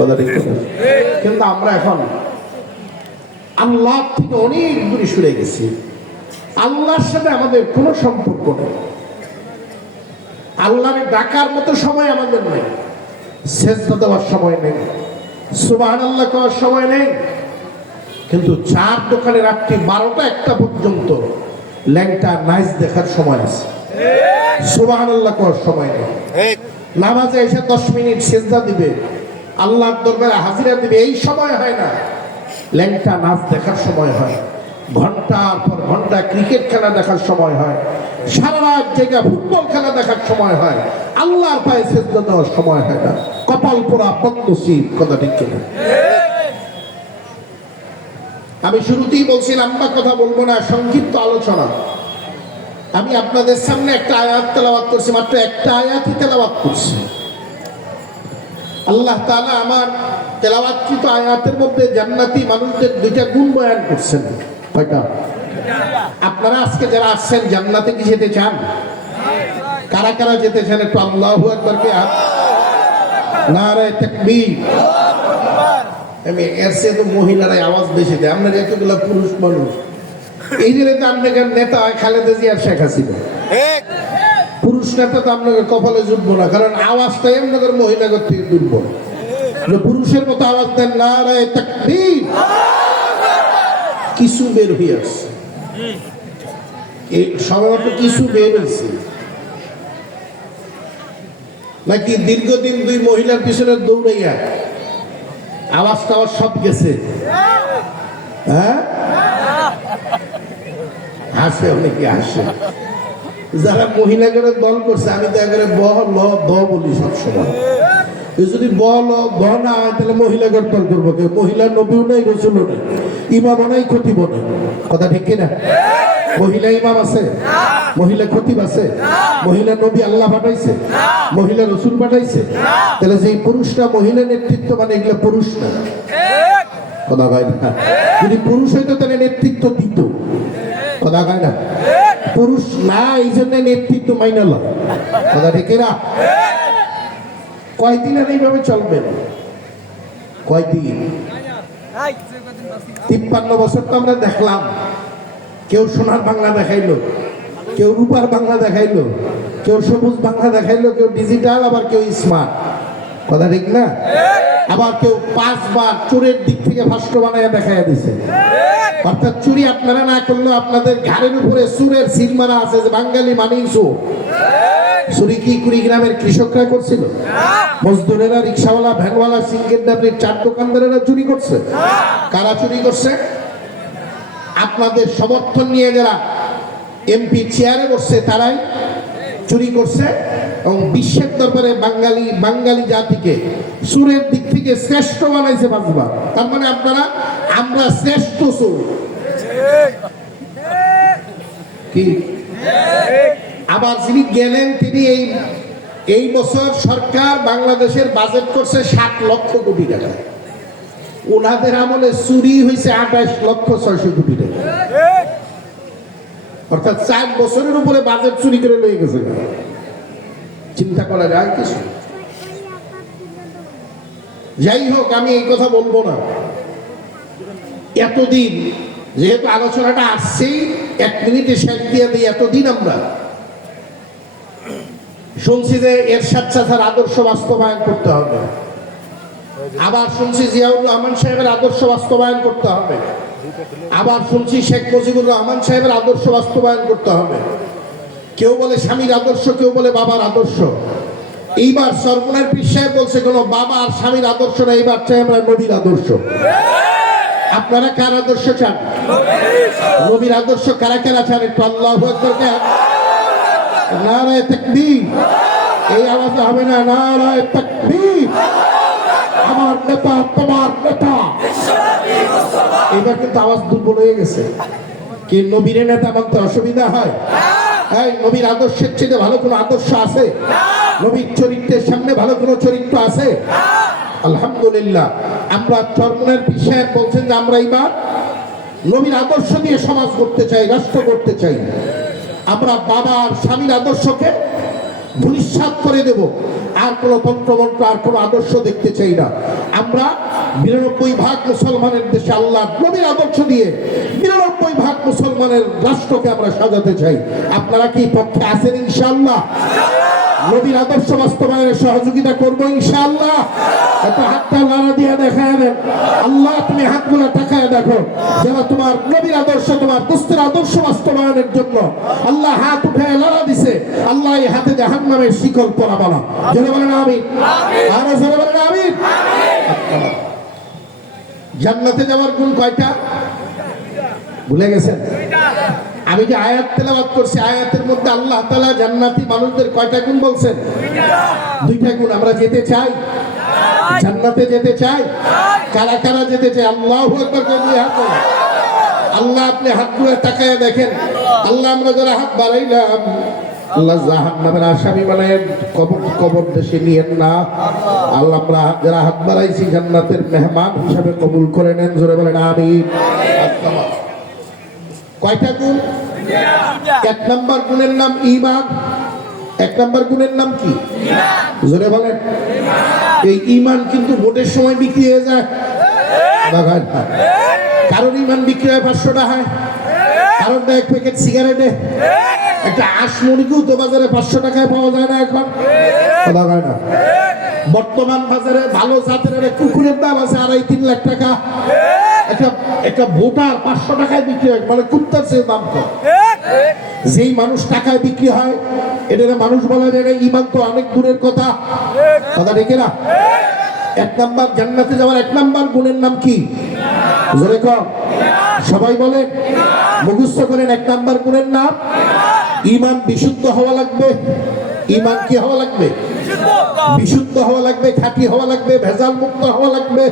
কথা ঠিক কিন্তু আমরা এখন আল্লাহ থেকে অনেক দূরে সরে গেছি। আল্লাহর সাথে আমাদের কোনো সম্পর্ক নেই। আল্লাহরে ডাকার মতো সময় আমাদের নেই। সেজদা দেওয়ার সময় নেই। আল্লাহ করার সময় নেই। কিন্তু চার দোকানে রাত্রি বারোটা একটা পর্যন্ত ল্যাংটা নাইস দেখার সময় আছে। সুবাহ আল্লাহ করার সময় নেই। নামাজে এসে দশ মিনিট সেজদা দিবে। আল্লাহর দরবারে হাজিরা দিবে, এই সময় হয় না। ল্যাংটা নাচ দেখার সময় হয়। ঘণ্টার পর ঘণ্টা ক্রিকেট খেলা দেখার সময় হয়। সারা রাত জায়গা ফুটবল খেলা দেখার সময় হয়। আল্লাহর পায়ে সেজদা দেওয়ার সময় হয় না। কপাল পোড়া পদ্মশীল কথা ঠিক কিনা? আমি শুরুতেই বলছি, লম্বা কথা বলব না, সংক্ষিপ্ত আলোচনা। আমি আপনাদের সামনে একটা আয়াত তেলাওয়াত করছি, মাত্র একটা আয়াতই তেলাওয়াত করছি। আল্লাহ তাআলা আমার তেলাওয়াতকৃত আয়াতের মধ্যে জান্নাতি মানুষদের দুইটা গুণ বয়ান করছেন। কয়টা? আপনারা আজকে যারা আসছেন, জান্নাতে কি যেতে চান? কারা কারা যেতে চান একটু আল্লাহু আকবার কে? এর চেয়ে তো মহিলারাই আওয়াজ বেশি দেয়। আমরা এতগুলো পুরুষ মানুষ। এই জন্য তো আপনাদের নেতা খালেদা জিয়ার শেখ হাসিনা। তো আপনাকে কপালে না, কারণ দুর্বল পুরুষের মতো আওয়াজ দেন না কিছু বের সম্ভবত কিছু বের হয়েছে নাকি দীর্ঘদিন দুই মহিলার পিছনে দৌড়াইয়া আওয়াজ টাওয়াজ সব গেছে? হ্যাঁ? হাসে অনেকে, হাসে। যারা মহিলা করে দল করছে, আমি তো একেবারে ব, ল দ বলি সবসময়। যদি ব, ল দ না হয় তাহলে মহিলা করে দল করব কেউ। মহিলা নবীও নাই, রসুলও নেই। ইমামও নাই খতিব নেই। কথা ঠিক কিনা? মহিলা ইমাম আছে, মহিলা খতিব আছে, মহিলা নবী আল্লাহ পাঠাইছে, মহিলা রসুল পাঠাইছে। তাহলে যে পুরুষরা মহিলা নেতৃত্ব মানে এগুলো পুরুষ না। কথা কয় না? যদি পুরুষ হইতো, তাহলে নেতৃত্ব দিত। কথা কয় না? পুরুষ না, এই জন্য নেতৃত্ব মাইনা লয়। কথা ঠিক না কয়দিন আর এইভাবে চলবেন কয়দিন? তিপ্পান্ন বছর তো আমরা দেখলাম। কেউ সোনার বাংলা দেখাইলো, কেউ রূপার বাংলা দেখাইলো, কেউ সবুজ বাংলা দেখাইলো, কেউ ডিজিটাল, আবার কেউ স্মার্ট। কথা ঠিক না? আবার কেউ পাঁচবার চোরের দিক থেকে ভাস্কর বানাইয়া দেখাইয়া দিছে। অর্থাৎ চুরি আপনারা না করলেও আপনাদের ঘাড়ের উপরে সুরের সিল মারা আছে, যে বাঙালি মানেই চোর কি কুড়িগ্রামের কৃষকরা করছিল? মজদুরেরা, রিক্সাওয়ালা, ভ্যানওয়ালা সিঙ্গের ডাবলির চার দোকানদারেরা চুরি করছে? কারা চুরি করছে? আপনাদের সমর্থন নিয়ে যারা এমপি চেয়ারে বসছে, তারাই চুরি করছে এবং বিশ্বের দরবারে বাঙালি বাঙালি জাতিকে সুরের দিক থেকে শ্রেষ্ঠ বানাইছে পাঁচবার। তার মানে আপনারা আমরা শ্রেষ্ঠ কি? আবার যিনি গেলেন, তিনি এই এই বছর সরকার বাংলাদেশের বাজেট করছে ষাট লক্ষ কোটি টাকা। ওনাদের আমলে চুরি হয়েছে আঠাশ লক্ষ ছয়শো কোটি টাকা। অর্থাৎ চার বছরের উপরে বাজেট চুরি করে লয়ে গেছে। চিন্তা করা যায় কিছু যাই হোক, আমি এই কথা বলব না। এতদিন, যেহেতু আলোচনাটা আসছেই, এক মিনিটে শেষ দিয়ে দিই, এতদিন আমরা। শুনছি যে এরশাদ চাচার আদর্শ বাস্তবায়ন করতে হবে। আবার শুনছি জিয়াউর রহমান সাহেবের আদর্শ বাস্তবায়ন করতে হবে। আবার শুনছি শেখ মুজিবুর রহমান সাহেবের আদর্শ বাস্তবায়ন করতে হবে। কেউ বলে স্বামীর আদর্শ, কেউ বলে বাবার আদর্শ। এইবার সর্বনার পীর সাহেব বলছে, কোনো বাবা আর স্বামীর আদর্শ না, এইবার চাই আমরা নবীর আদর্শ। আপনারা কার আদর্শ চান? নবীর আদর্শ কারা কারা চান? একটু আল্লাহ নারায় তাকবীর। এই আওয়াজে হবে না, নারায় তাকবীর। আমার নেতা, তোমার নেতা। এবার কিন্তু আওয়াজ দুর্বল হয়ে গেছে। কি নবীর নেতা মানতে অসুবিধা হয়? এই নবীর আদর্শের চেয়ে ভালো কোনো আদর্শ আছে? নবীর চরিত্রের সামনে ভালো কোনো চরিত্র আছে? আলহামদুলিল্লাহ। আমরা চরমনের বিষয়ে বলছেন যে আমরা এবার নবীর আদর্শ দিয়ে সমাজ করতে চাই, রাষ্ট্র করতে চাই। আমরা বাবা আর স্বামীর আদর্শকে ধূলিসাৎ করে দেব। আর কোনো তন্ত্রমন্ত্র আর কোনো আদর্শ দেখতে চাই না। আমরা বিরানব্বই ভাগ মুসলমানের দেশে আল্লাহ নবীর আদর্শ দিয়ে বিরানব্বই ভাগ মুসলমানের রাষ্ট্রকে আমরা সাজাতে চাই। আপনারা কি পক্ষে আছেন ইনশাল্লাহ নবীর আদর্শ বাস্তবায়নের সহযোগিতা করব ইনশাআল্লাহ? হাতটা দেখায় আল্লাহ তুমি দেখো তোমার আদর্শ তোমার আদর্শ বাস্তবায়নের জন্য আল্লাহ হাত দিছে। আল্লাহ এই হাতে আমি জান্নাতে যাওয়ার গুণ কয়টা? ভুলে গেছেন? আমি যে আয়াত তেলাবাদ করছি, আয়াতের মধ্যে আল্লাহ তালা জান্নাতি মানুষদের কয়টা গুণ বলছেন? দুইটা গুণ। আমরা যেতে চাই জান্নাতে যেতে চাই কারা কারা যেতে চাই আল্লাহ আল্লাহ আপনি হাত হাতগুলো তাকায় দেখেন। আল্লাহ আমরা যারা হাত বাড়াইলাম, আল্লাহ আসামি কবর কবর দেশে নিয়েন না। আল্লাহ আমরা যারা হাত বাড়াইছি, জান্নাতের মেহমান হিসাবে কবুল করে নেন, জোরে বলেন আমি কয়টা গুণ? এক নম্বর গুণের নাম ইমান এক নম্বর গুণের নাম কি? জোরে বলেন। এই ইমান কিন্তু ভোটের সময় বিক্রি হয়ে যায়। বাগান। কারোর ইমান বিক্রি হয় পাঁচশো টাকায়। কারোর এক প্যাকেট সিগারেটে। একটা আশ মুরগিও তো বাজারে পাঁচশো টাকায় পাওয়া যায় না এখন। পাওয়া যায় না। বর্তমান বাজারে ভালো জাতের একটা কুকুরের দাম আছে আড়াই তিন লাখ টাকা। একটা একটা ভোটার পাঁচশো টাকায় বিক্রি হয়। মানে কুত্তার চেয়ে দাম কম। যেই মানুষ টাকায় বিক্রি হয় এটা মানুষ বলা যায় ইমান তো অনেক দূরের কথা। কথা দেখে না? এক নাম্বার জান্নাতে যাওয়ার এক নাম্বার গুণের নাম কি? সবাই বলে মুখস্থ করেন, এক নাম্বার গুণের নাম? ইমান বিশুদ্ধ হওয়া লাগবে। ইমান কি হওয়া লাগবে? বিশুদ্ধ হওয়া লাগবে, খাঁটি হওয়া লাগবে, ভেজাল মুক্ত হওয়া লাগবে।